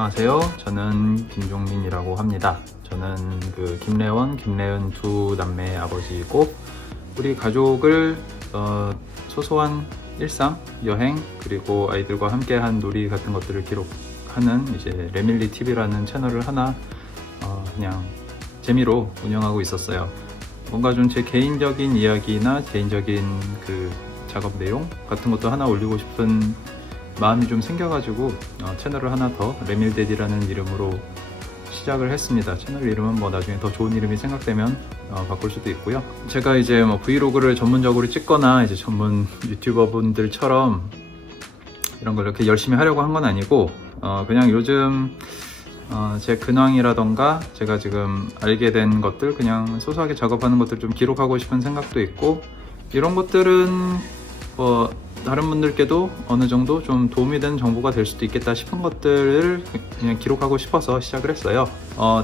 안녕하세요. 저는 김종민이라고 합니다. 저는 김래원, 김래은 두 남매의 아버지이고 우리 가족을 소소한 일상, 여행, 그리고 아이들과 함께한 놀이 같은 것들을 기록하는 이제 레밀리 TV라는 채널을 하나 그냥 재미로 운영하고 있었어요. 뭔가 좀 제 개인적인 이야기나 개인적인 그 작업 내용 같은 것도 하나 올리고 싶은 마음이 좀 생겨가지고 채널을 하나 더 레밀데디라는 이름으로 시작을 했습니다. 채널 이름은 뭐 나중에 더 좋은 이름이 생각되면 바꿀 수도 있고요. 제가 이제 뭐 브이로그를 전문적으로 찍거나 이제 전문 유튜버 분들처럼 이런 걸 이렇게 열심히 하려고 한 건 아니고 그냥 요즘 제 근황이라던가 제가 지금 알게 된 것들, 그냥 소소하게 작업하는 것들 좀 기록하고 싶은 생각도 있고, 이런 것들은 뭐 다른 분들께도 어느 정도 좀 도움이 되는 정보가 될 수도 있겠다 싶은 것들을 그냥 기록하고 싶어서 시작을 했어요.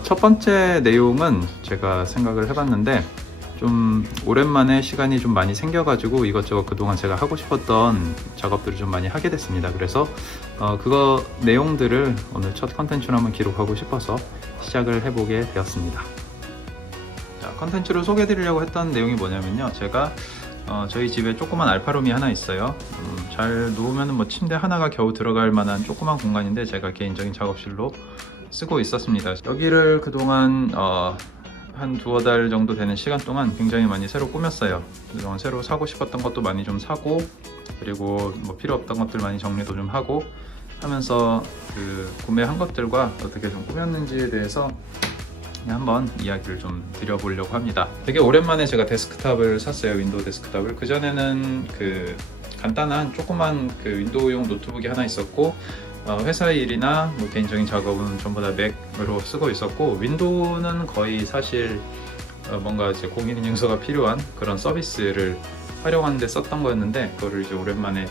첫 번째 내용은 제가 생각을 해봤는데, 좀 오랜만에 시간이 좀 많이 생겨가지고 이것저것 그동안 제가 하고 싶었던 작업들을 좀 많이 하게 됐습니다. 그래서 그거 내용들을 오늘 첫 컨텐츠로 한번 기록하고 싶어서 시작을 해보게 되었습니다. 자, 컨텐츠로 소개해드리려고 했던 내용이 뭐냐면요, 제가 저희 집에 조그만 알파룸이 하나 있어요. 잘 놓으면 뭐 침대 하나가 겨우 들어갈 만한 조그만 공간인데 제가 개인적인 작업실로 쓰고 있었습니다. 여기를 그동안 한 두어 달 정도 되는 시간 동안 굉장히 많이 새로 꾸몄어요. 그동안 새로 사고 싶었던 것도 많이 좀 사고, 그리고 뭐 필요 없던 것들 많이 정리도 좀 하고 하면서 그 구매한 것들과 어떻게 좀 꾸몄는지에 대해서 한번 이야기를 좀 드려보려고 합니다. 되게 오랜만에 제가 데스크탑을 샀어요. 윈도우 데스크탑을. 그전에는 그 간단한 조그만 그 윈도우용 노트북이 하나 있었고, 회사 일이나 뭐 개인적인 작업은 전부 다 맥으로 쓰고 있었고, 윈도우는 거의 사실 뭔가 이제 공인인증서가 필요한 그런 서비스를 활용하는 데 썼던 거였는데, 그거를 이제 오랜만에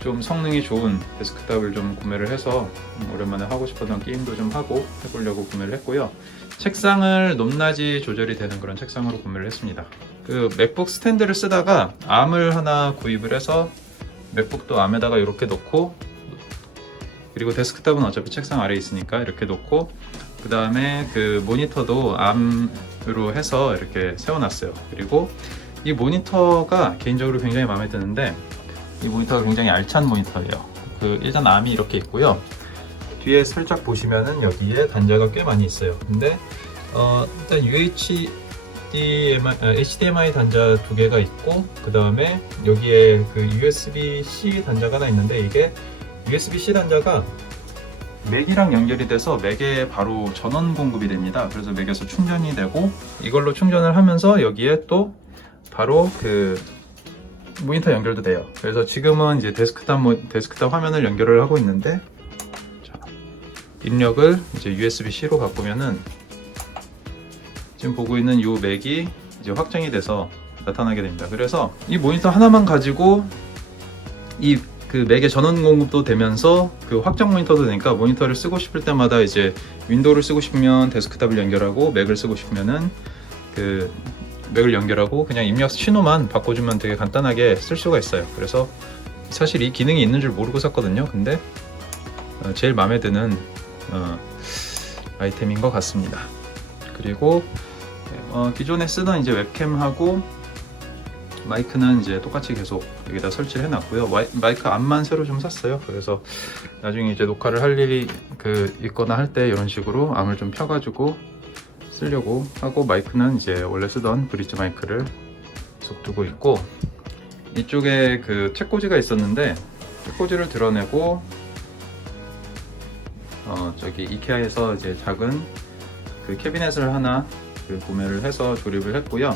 좀 성능이 좋은 데스크탑을 좀 구매를 해서 오랜만에 하고 싶었던 게임도 좀 하고 해보려고 구매를 했고요. 책상을 높낮이 조절이 되는 그런 책상으로 구매를 했습니다. 그 맥북 스탠드를 쓰다가 암을 하나 구입을 해서 맥북도 암에다가 이렇게 놓고, 그리고 데스크탑은 어차피 책상 아래에 있으니까 이렇게 놓고, 그 다음에 그 모니터도 암으로 해서 이렇게 세워놨어요. 그리고 이 모니터가 개인적으로 굉장히 마음에 드는데, 이 모니터가 굉장히 알찬 모니터예요. 일단 암이 이렇게 있고요. 뒤에 살짝 보시면은 여기에 단자가 꽤 많이 있어요. 근데 일단 HDMI 단자 두 개가 있고, 그 다음에 여기에 그 USB-C 단자가 하나 있는데, 이게 USB-C 단자가 맥이랑 연결이 돼서 맥에 바로 전원 공급이 됩니다. 그래서 맥에서 충전이 되고, 이걸로 충전을 하면서 여기에 또 바로 그 모니터 연결도 돼요. 그래서 지금은 이제 데스크탑 화면을 연결을 하고 있는데, 자, 입력을 이제 USB-C로 바꾸면은 지금 보고 있는 이 맥이 이제 확장이 돼서 나타나게 됩니다. 그래서 이 모니터 하나만 가지고 이 그 맥의 전원 공급도 되면서 그 확장 모니터도 되니까, 모니터를 쓰고 싶을 때마다 이제 윈도우를 쓰고 싶으면 데스크탑을 연결하고, 맥을 쓰고 싶으면은 그 맥을 연결하고 그냥 입력 신호만 바꿔주면 되게 간단하게 쓸 수가 있어요. 그래서 사실 이 기능이 있는 줄 모르고 샀거든요. 근데 제일 마음에 드는 아이템인 것 같습니다. 그리고 기존에 쓰던 이제 웹캠하고 마이크는 이제 똑같이 계속 여기다 설치를 해놨고요. 마이크 암만 새로 좀 샀어요. 그래서 나중에 이제 녹화를 할 일이 있거나 할 때 이런 식으로 암을 좀 펴가지고 쓰려고 하고, 마이크는 이제 원래 쓰던 브릿지 마이크를 계속 두고 있고, 이쪽에 그 책꽂이가 있었는데 책꽂이를 드러내고 저기 이케아에서 이제 작은 그 캐비넷을 하나 구매를 해서 조립을 했고요.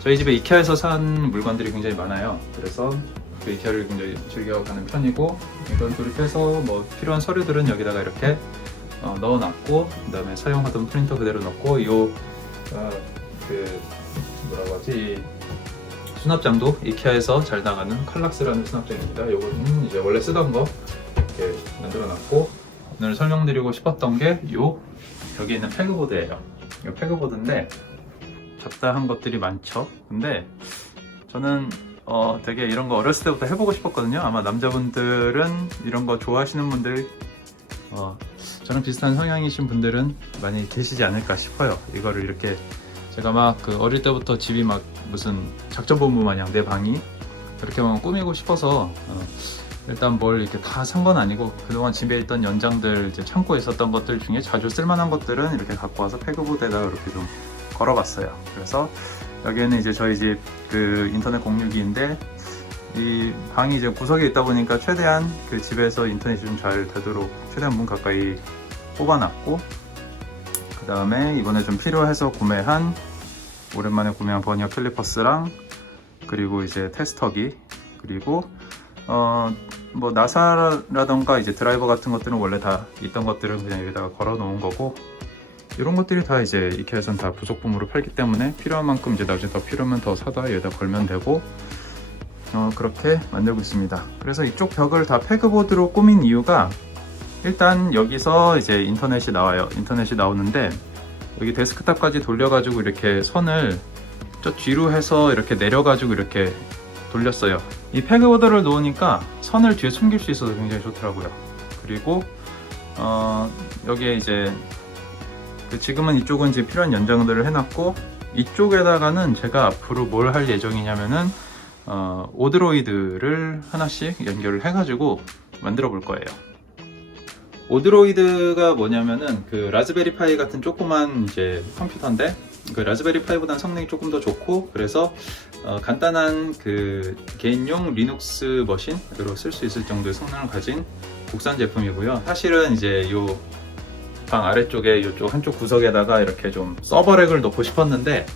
저희 집에 이케아에서 산 물건들이 굉장히 많아요. 그래서 그 이케아를 굉장히 즐겨가는 편이고, 이걸 조립해서 뭐 필요한 서류들은 여기다가 이렇게 넣어놨고, 그 다음에 사용하던 프린터 그대로 넣고, 뭐라고 하지, 수납장도 이케아에서 잘 나가는 칼락스라는 수납장입니다. 요거는 이제 원래 쓰던 거 이렇게 만들어놨고, 오늘 설명드리고 싶었던 게 여기 있는 패그보드예요. 이 패그보드인데 잡다한 것들이 많죠. 근데 저는 되게 이런 거 어렸을 때부터 해보고 싶었거든요. 아마 남자분들은 이런 거 좋아하시는 분들 저랑 비슷한 성향이신 분들은 많이 계시지 않을까 싶어요. 이거를 이렇게 제가 막 그 어릴 때부터 집이 막 무슨 작전본부 마냥 내 방이 그렇게 막 꾸미고 싶어서 일단 뭘 이렇게 다 산 건 아니고 그동안 집에 있던 연장들, 이제 창고에 있었던 것들 중에 자주 쓸만한 것들은 이렇게 갖고 와서 패그보드에다가 이렇게 좀 걸어봤어요. 그래서 여기에는 이제 저희 집 그 인터넷 공유기인데, 이 방이 이제 구석에 있다 보니까 최대한 그 집에서 인터넷이 좀 잘 되도록 최대한 문 가까이 뽑아놨고, 그 다음에 이번에 좀 필요해서 오랜만에 구매한 버니어 클리퍼스랑, 그리고 이제 테스터기, 그리고 뭐 나사라던가 이제 드라이버 같은 것들은 원래 다 있던 것들을 그냥 여기다가 걸어 놓은 거고, 이런 것들이 다 이제 이케아에서는 다 부속품으로 팔기 때문에 필요한 만큼 이제 나중에 더 필요하면 더 사다 여기다 걸면 되고, 그렇게 만들고 있습니다. 그래서 이쪽 벽을 다 패그보드로 꾸민 이유가, 일단 여기서 이제 인터넷이 나와요. 인터넷이 나오는데 여기 데스크탑까지 돌려가지고 이렇게 선을 저 뒤로 해서 이렇게 내려가지고 이렇게 돌렸어요. 이 패그보드를 놓으니까 선을 뒤에 숨길 수 있어서 굉장히 좋더라고요. 그리고 여기에 이제 지금은 이쪽은 이제 필요한 연장들을 해놨고, 이쪽에다가는 제가 앞으로 뭘 할 예정이냐면은 오드로이드를 하나씩 연결을 해가지고 만들어 볼 거예요. 오드로이드가 뭐냐면은 그 라즈베리 파이 같은 조그만 이제 컴퓨터인데, 그 라즈베리 파이보다는 성능이 조금 더 좋고, 그래서 간단한 그 개인용 리눅스 머신으로 쓸 수 있을 정도의 성능을 가진 국산 제품이고요. 사실은 이제 요 방 아래쪽에 이쪽 한쪽 구석에다가 이렇게 좀 서버렉을 놓고 싶었는데,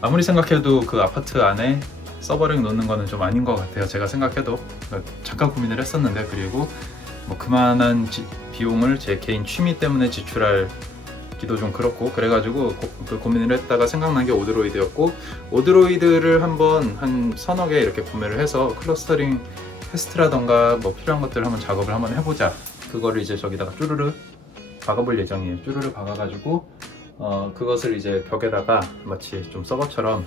아무리 생각해도 그 아파트 안에 서버렉 놓는 거는 좀 아닌 것 같아요. 제가 생각해도 잠깐 고민을 했었는데, 그리고 뭐 그만한 비용을 제 개인 취미 때문에 지출하기도 좀 그렇고, 그래가지고 그 고민을 했다가 생각난 게 오드로이드였고, 오드로이드를 한 서너 개 이렇게 구매를 해서 클러스터링 테스트라던가 뭐 필요한 것들을 작업을 한번 해보자. 그거를 이제 저기다가 쭈르르 박아볼 예정이에요. 쭈르르 박아가지고 그것을 이제 벽에다가 마치 좀 서버처럼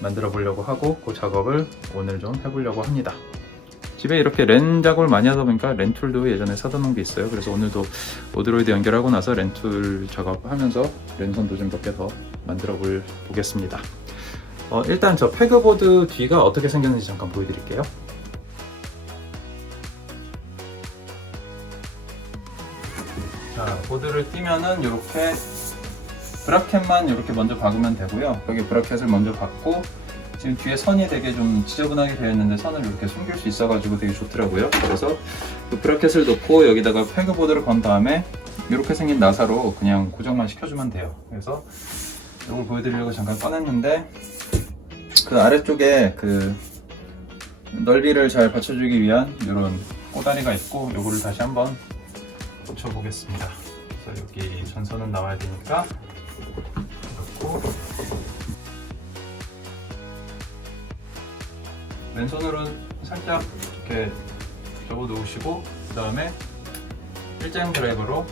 만들어 보려고 하고, 그 작업을 오늘 좀 해보려고 합니다. 집에 이렇게 렌 작업을 많이 하다 보니까 렌툴도 예전에 사다 놓은 게 있어요. 그래서 오늘도 오드로이드 연결하고 나서 렌툴 작업하면서 렌선도 좀 몇 개 더 만들어 보겠습니다. 일단 저 패그보드 뒤가 어떻게 생겼는지 잠깐 보여드릴게요. 자, 보드를 띄면은 이렇게 브라켓만 이렇게 먼저 박으면 되고요. 여기 브라켓을 먼저 박고, 지금 뒤에 선이 되게 좀 지저분하게 되어 있는데 선을 이렇게 숨길 수 있어가지고 되게 좋더라고요. 그래서 그 브라켓을 놓고 여기다가 패그보드를 건 다음에 이렇게 생긴 나사로 그냥 고정만 시켜주면 돼요. 그래서 이걸 보여드리려고 잠깐 꺼냈는데, 그 아래쪽에 그 넓이를 잘 받쳐주기 위한 이런 꼬다리가 있고, 이거를 다시 한번 붙여보겠습니다. 그래서 여기 전선은 나와야 되니까 그렇고, 왼손으로 살짝 이렇게 접어 놓으시고, 그 다음에 일자형 드라이버로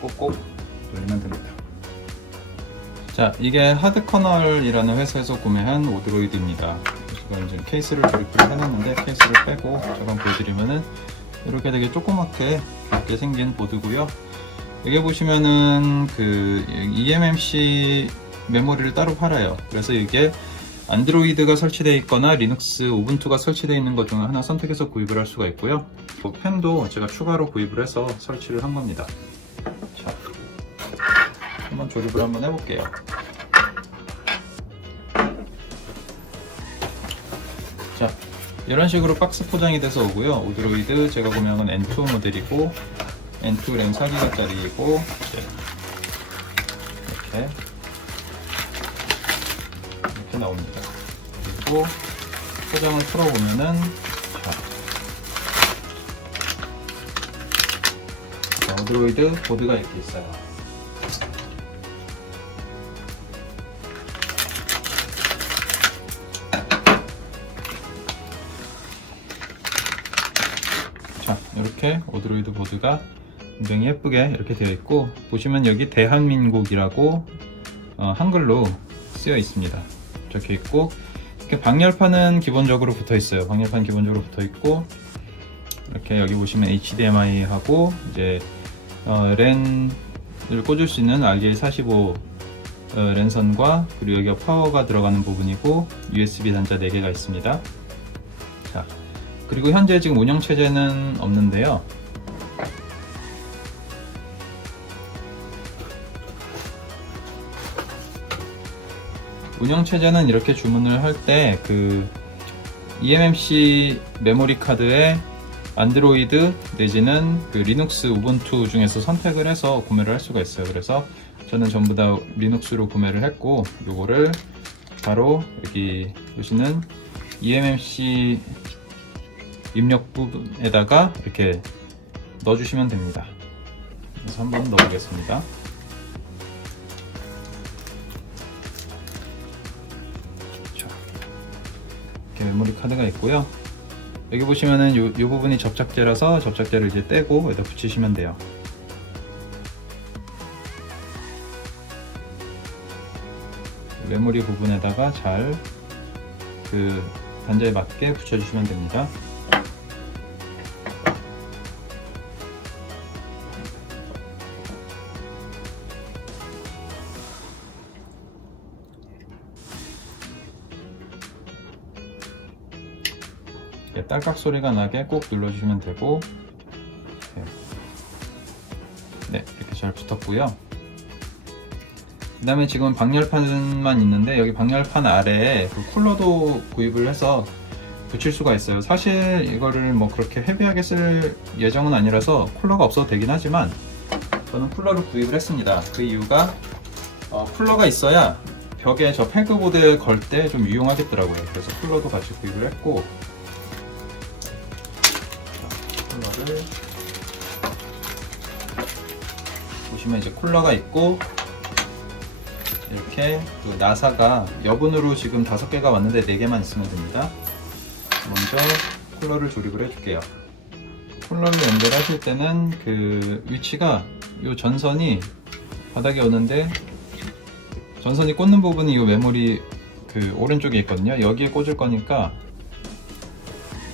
꼭꼭 돌리면 됩니다. 자, 이게 하드커널이라는 회사에서 구매한 오드로이드입니다. 지금 이제 케이스를 조립을 해놨는데, 케이스를 빼고 잠깐 보여드리면은 이렇게 되게 조그맣게 이렇게 생긴 보드고요. 여기 보시면은 그 eMMC 메모리를 따로 팔아요. 그래서 이게 안드로이드가 설치되어 있거나 리눅스, 우분투가 설치되어 있는 것 중 하나 선택해서 구입을 할 수가 있고요. 펜도 제가 추가로 구입을 해서 설치를 한 겁니다. 자, 한번 조립을 한번 해볼게요. 자, 이런 식으로 박스 포장이 돼서 오고요. 오드로이드 제가 구매한 건 N2 모델이고, N2 램 4기가짜리이고, 이렇게 나옵니다. 그리고 포장을 풀어보면은, 자, 오드로이드 보드가 이렇게 있어요. 자, 이렇게 오드로이드 보드가 굉장히 예쁘게 이렇게 되어 있고, 보시면 여기 대한민국이라고 한글로 쓰여 있습니다. 적혀 있고, 이렇게 방열판은 기본적으로 붙어 있어요. 방열판 기본적으로 붙어 있고, 이렇게 여기 보시면 HDMI 하고 이제 랜을 꽂을 수 있는 RJ45 랜선과 그리고 여기가 파워가 들어가는 부분이고 USB 단자 4개가 있습니다. 자, 그리고 현재 지금 운영체제는 없는데요. 운영체제는 이렇게 주문을 할 때 그 eMMC 메모리 카드에 안드로이드 내지는 그 리눅스, 우분투 중에서 선택을 해서 구매를 할 수가 있어요. 그래서 저는 전부 다 리눅스로 구매를 했고, 요거를 바로 여기 보시는 eMMC 입력 부분에다가 이렇게 넣어주시면 됩니다. 그래서 한번 넣어보겠습니다. 이렇게 메모리 카드가 있고요. 여기 보시면은 요 부분이 접착제라서 접착제를 이제 떼고 여기다 붙이시면 돼요. 메모리 부분에다가 잘 그 단자에 맞게 붙여주시면 됩니다. 딸깍 소리가 나게 꼭 눌러주시면 되고, 네, 이렇게 잘 붙었고요. 그 다음에 지금 방열판만 있는데 여기 방열판 아래에 그 쿨러도 구입을 해서 붙일 수가 있어요. 사실 이거를 뭐 그렇게 헤비하게 쓸 예정은 아니라서 쿨러가 없어도 되긴 하지만 저는 쿨러를 구입을 했습니다. 그 이유가 쿨러가 있어야 벽에 저 패그보드에 걸 때 좀 유용하겠더라고요. 그래서 쿨러도 같이 구입을 했고, 쿨러를 보시면 이제 쿨러가 있고, 이렇게 그 나사가 여분으로 지금 5개가 왔는데 4개만 있으면 됩니다. 먼저 쿨러를 조립을 해줄게요. 쿨러를 연결하실 때는 그 위치가 이 전선이 바닥에 오는데, 전선이 꽂는 부분이 이 메모리 그 오른쪽에 있거든요. 여기에 꽂을 거니까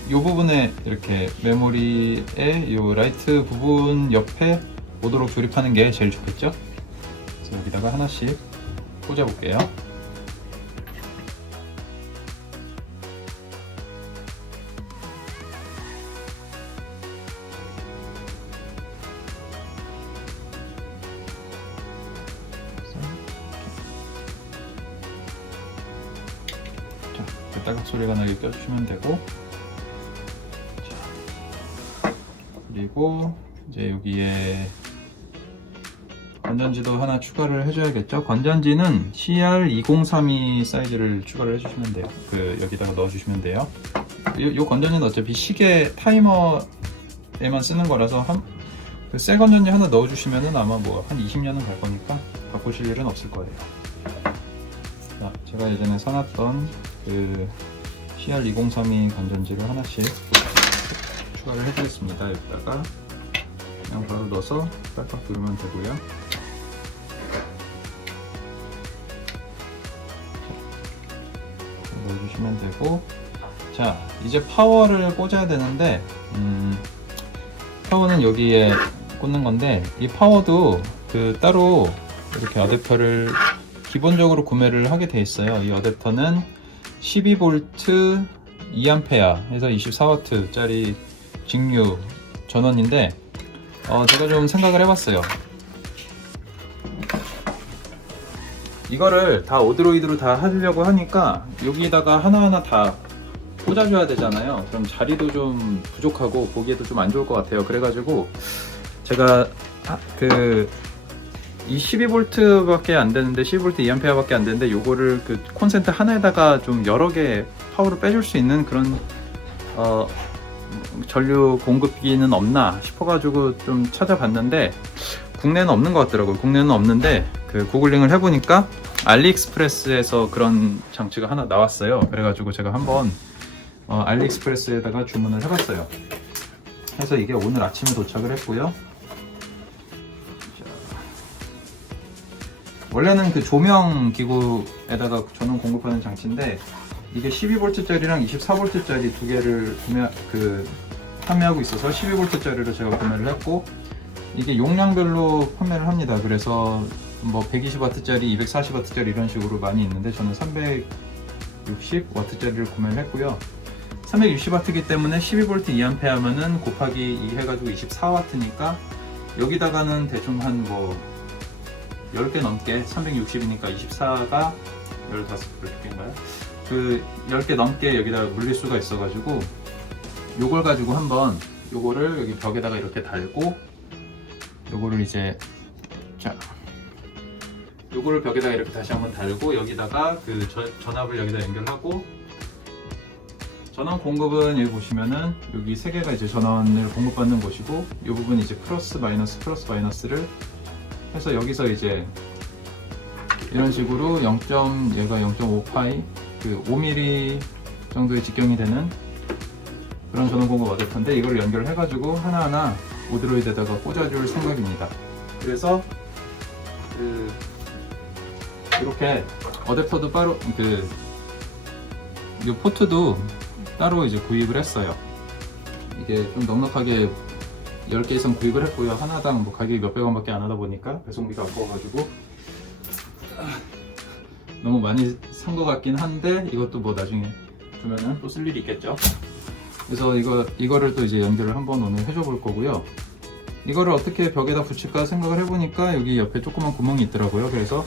이 부분에 이렇게 메모리의 이 라이트 부분 옆에 오도록 조립하는 게 제일 좋겠죠. 그래서 여기다가 하나씩 꽂아 볼게요. 자, 딸깍 소리가 나게 껴주시면 되고, 자, 그리고 이제 여기에 건전지도 하나 추가를 해줘야겠죠. 건전지는 CR2032 사이즈를 추가를 해주시면 돼요. 그 여기다가 넣어주시면 돼요. 요 건전지는 어차피 시계 타이머에만 쓰는 거라서 그 새 건전지 하나 넣어주시면은 아마 뭐 한 20년은 갈 거니까 바꾸실 일은 없을 거예요. 자, 제가 예전에 사놨던 그 CR2032 건전지를 하나씩 추가를 해주겠습니다. 여기다가 그냥 바로 넣어서 딸깍 누르면 되고요. 넣어주시면 되고, 자, 이제 파워를 꽂아야 되는데 파워는 여기에 꽂는 건데, 이 파워도 그 따로 이렇게 어댑터를 기본적으로 구매를 하게 돼 있어요. 이 어댑터는 12V 2A 해서 24W 짜리 직류 전원인데, 제가 좀 생각을 해봤어요. 이거를 다 오드로이드로 다 하려고 하니까 여기다가 하나하나 다 꽂아줘야 되잖아요. 그럼 자리도 좀 부족하고 보기에도 좀 안 좋을 것 같아요. 그래가지고 제가 이 12V 밖에 안 되는데, 12V 2A 밖에 안 되는데, 요거를 그 콘센트 하나에다가 좀 여러 개 파워를 빼줄 수 있는 그런 전류 공급기는 없나 싶어가지고 좀 찾아봤는데 국내는 없는 것 같더라고요. 국내는 없는데 그 구글링을 해보니까 알리익스프레스에서 그런 장치가 하나 나왔어요. 그래가지고 제가 한번 알리익스프레스에다가 주문을 해봤어요. 그래서 이게 오늘 아침에 도착을 했고요. 원래는 그 조명 기구에다가 전원 공급하는 장치인데, 이게 12V짜리랑 24V짜리 두 개를 판매하고 있어서 12V짜리로 제가 구매를 했고, 이게 용량별로 판매를 합니다. 그래서 뭐 120W짜리, 240W짜리 이런 식으로 많이 있는데 저는 360W짜리를 구매를 했고요. 360W이기 때문에 12V 2A 하면은 곱하기 2 해가지고 24W니까 여기다가는 대충 한 뭐 10개 넘게, 360이니까 24가 15개인가요? 그 10개 넘게 여기다가 물릴 수가 있어가지고 요걸 가지고 한번 요거를 여기 벽에다가 이렇게 달고 요거를 이제 자 요거를 벽에다가 이렇게 다시 한번 달고 여기다가 그 전압을 여기다 연결하고 전원 공급은 여기 보시면은 여기 세 개가 이제 전원을 공급받는 곳이고 이 부분 이제 플러스 마이너스를 해서 여기서 이제 이런 식으로 얘가 0.5파이 그 5mm 정도의 직경이 되는 그런 전원 공급 어댑터인데 이걸 연결해 가지고 하나하나 오드로이드에다가 꽂아줄 생각입니다. 그래서 이렇게 어댑터도 따로 이 포트도 따로 이제 구입을 했어요. 이게 좀 넉넉하게 10개 이상 구입을 했고요. 하나당 뭐 가격이 몇백 원밖에 안 하다 보니까 배송비가 아까워가지고 너무 많이 산 것 같긴 한데 이것도 뭐 나중에 주면은 또 쓸 일이 있겠죠. 그래서 이거를 또 이제 연결을 한번 오늘 해줘 볼 거고요. 이거를 어떻게 벽에다 붙일까 생각을 해보니까 여기 옆에 조그만 구멍이 있더라고요. 그래서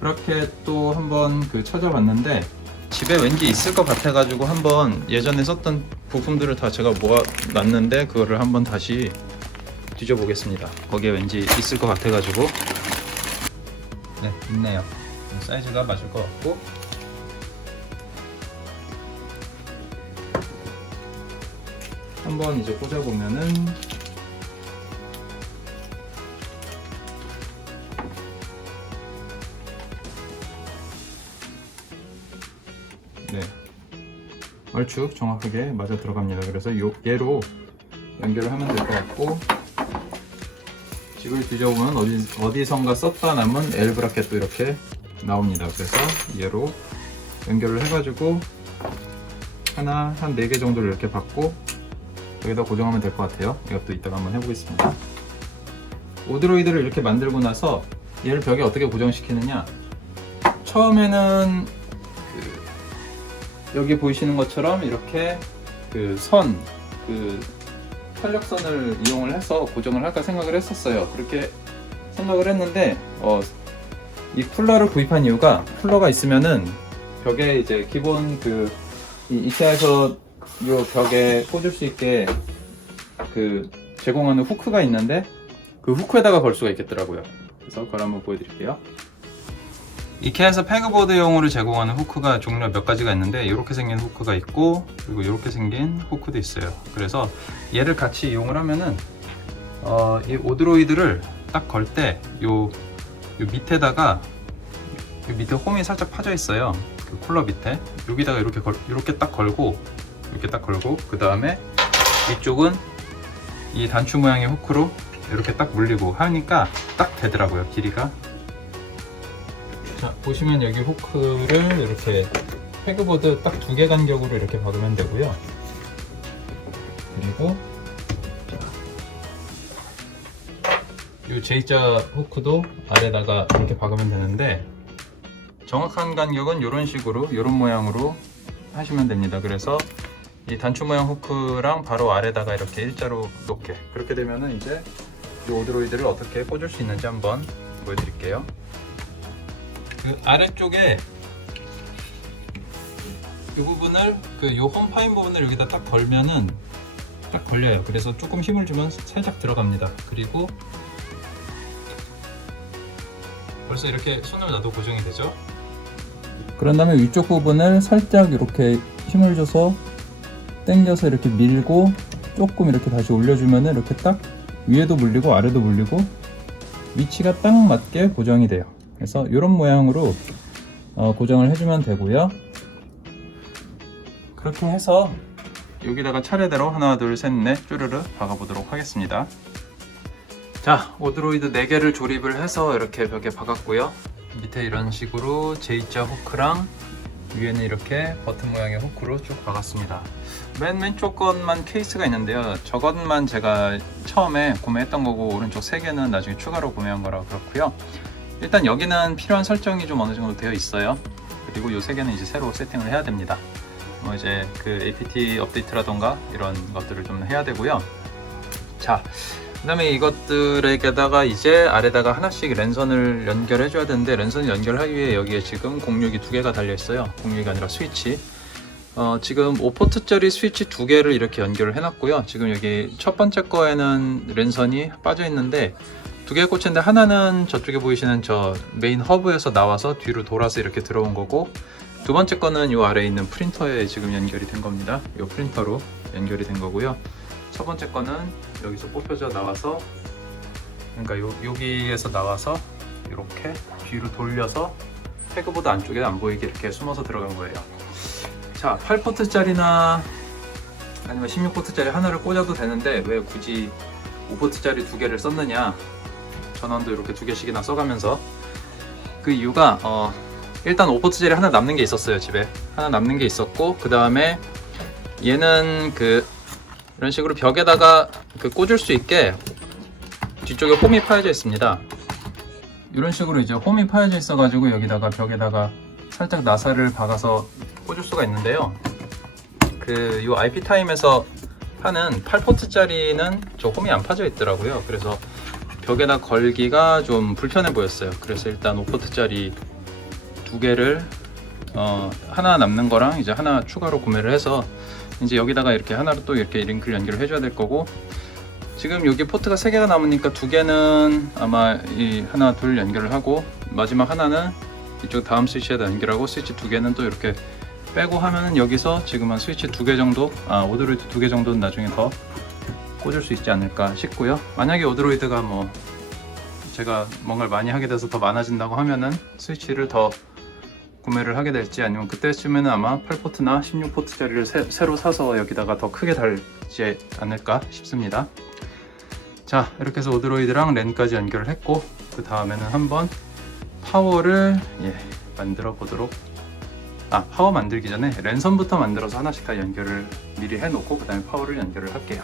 브라켓도 한번 찾아봤는데 집에 왠지 있을 것 같아가지고 한번 예전에 썼던 부품들을 다 제가 모아놨는데 그거를 한번 다시 뒤져보겠습니다. 거기에 왠지 있을 것 같아가지고 네, 있네요. 사이즈가 맞을 것 같고 한번 이제 꽂아보면은 네, 얼추 정확하게 맞아 들어갑니다. 그래서 얘로 연결을 하면 될 것 같고 집을 뒤져보면 어디선가 썼다 남은 L 브라켓도 이렇게 나옵니다. 그래서 얘로 연결을 해가지고 한 4개 정도를 이렇게 받고 여기다 고정하면 될 것 같아요. 이것도 이따가 한번 해보겠습니다. 오드로이드를 이렇게 만들고 나서 얘를 벽에 어떻게 고정시키느냐, 처음에는 여기 보이시는 것처럼 이렇게 탄력선을 이용을 해서 고정을 할까 생각을 했었어요. 그렇게 생각을 했는데 이 쿨러를 구입한 이유가, 쿨러가 있으면은 벽에 이제 기본 이 이케아에서 이 벽에 꽂을 수 있게 제공하는 후크가 있는데 그 후크에다가 걸 수가 있겠더라고요. 그래서 그걸 한번 보여드릴게요. 이케아에서 패그보드용으로 제공하는 후크가 종류가 몇 가지가 있는데 이렇게 생긴 후크가 있고 그리고 이렇게 생긴 후크도 있어요. 그래서 얘를 같이 이용을 하면은 이 오드로이드를 딱 걸 때 요 밑에다가 요 밑에 홈이 살짝 파져 있어요. 그 쿨러 밑에 여기다가 이렇게 딱 걸고 그 다음에 이쪽은 이 단추 모양의 후크로 이렇게 딱 물리고 하니까 딱 되더라고요, 길이가. 자, 보시면 여기 후크를 이렇게 패그보드 딱 2개 간격으로 이렇게 박으면 되고요. 그리고 이 J자 후크도 아래다가 이렇게 박으면 되는데 정확한 간격은 이런 식으로, 이런 모양으로 하시면 됩니다. 그래서 이 단추 모양 후크랑 바로 아래다가 이렇게 일자로 놓게, 그렇게 되면은 이제 이 오드로이드를 어떻게 꽂을 수 있는지 한번 보여드릴게요. 그 아래쪽에 이 부분을 요 홈 파인 부분을 여기다 딱 걸면은 딱 걸려요. 그래서 조금 힘을 주면 살짝 들어갑니다. 그리고 벌써 이렇게 손을 놔도 고정이 되죠. 그런 다음에 위쪽 부분을 살짝 이렇게 힘을 줘서 당겨서 이렇게 밀고 조금 이렇게 다시 올려주면은 이렇게 딱 위에도 물리고 아래도 물리고 위치가 딱 맞게 고정이 돼요. 그래서 이런 모양으로 고정을 해주면 되고요. 그렇게 해서 여기다가 차례대로 하나 둘 셋 넷 쭈르르 박아보도록 하겠습니다. 자, 오드로이드 4개를 조립을 해서 이렇게 벽에 박았고요. 밑에 이런 식으로 J자 후크랑 위에는 이렇게 버튼 모양의 후크로 쭉 박았습니다. 맨 왼쪽 것만 케이스가 있는데요. 저것만 제가 처음에 구매했던 거고 오른쪽 3개는 나중에 추가로 구매한 거라 그렇고요. 일단 여기는 필요한 설정이 좀 어느 정도 되어 있어요. 그리고 이 3개는 이제 새로 세팅을 해야 됩니다. 뭐 이제 그 APT 업데이트라던가 이런 것들을 좀 해야 되고요. 자, 그 다음에 이것들에게다가 이제 아래다가 하나씩 랜선을 연결해 줘야 되는데, 랜선을 연결하기 위해 여기에 지금 공유기 2개가 달려 있어요. 공유기가 아니라 스위치. 지금 5포트짜리 스위치 2개를 이렇게 연결을 해놨고요. 지금 여기 첫 번째 거에는 랜선이 빠져 있는데 2개가 꽂혔는데, 하나는 저쪽에 보이시는 저 메인 허브에서 나와서 뒤로 돌아서 이렇게 들어온 거고, 두 번째 거는 이 아래에 있는 프린터에 지금 연결이 된 겁니다. 이 프린터로 연결이 된 거고요. 첫 번째 거는 여기서 뽑혀져 나와서, 그러니까 여기에서 나와서 이렇게 뒤로 돌려서 태그보드 안쪽에 안 보이게 이렇게 숨어서 들어간 거예요. 자, 8포트짜리나 아니면 16포트짜리 하나를 꽂아도 되는데 왜 굳이 5포트짜리 2개를 썼느냐, 전원도 이렇게 2개씩이나 써가면서. 그 이유가 일단 5포트짜리 하나 남는 게 있었어요. 집에 하나 남는 게 있었고, 그 다음에 얘는 이런 식으로 벽에다가 꽂을 수 있게 뒤쪽에 홈이 파여져 있습니다. 이런 식으로 이제 홈이 파여져 있어 가지고 여기다가 벽에다가 살짝 나사를 박아서 꽂을 수가 있는데요. 요 IP타임에서 파는 8포트짜리는 저 홈이 안 파져 있더라고요. 그래서 벽에다 걸기가 좀 불편해 보였어요. 그래서 일단 5포트짜리 2개를 하나 남는 거랑 이제 하나 추가로 구매를 해서 이제 여기다가 이렇게 하나로 또 이렇게 링크를 연결을 해줘야 될 거고, 지금 여기 포트가 3개가 남으니까 2개는 아마 이 하나 둘 연결을 하고, 마지막 하나는 이쪽 다음 스위치에다 연결하고, 스위치 2개는 또 이렇게 빼고 하면은 여기서 지금 한 스위치 2개 정도, 오드로이드 2개 정도는 나중에 더 꽂을 수 있지 않을까 싶고요. 만약에 오드로이드가 뭐 제가 뭔가를 많이 하게 돼서 더 많아진다고 하면은 스위치를 더 구매를 하게 될지, 아니면 그때쯤에는 아마 8포트나 16포트짜리를 새로 사서 여기다가 더 크게 달지 않을까 싶습니다. 자, 이렇게 해서 오드로이드랑 랜까지 연결을 했고, 그 다음에는 한번 파워를 만들어 보도록. 파워 만들기 전에 랜선부터 만들어서 하나씩 다 연결을 미리 해놓고 그 다음에 파워를 연결을 할게요.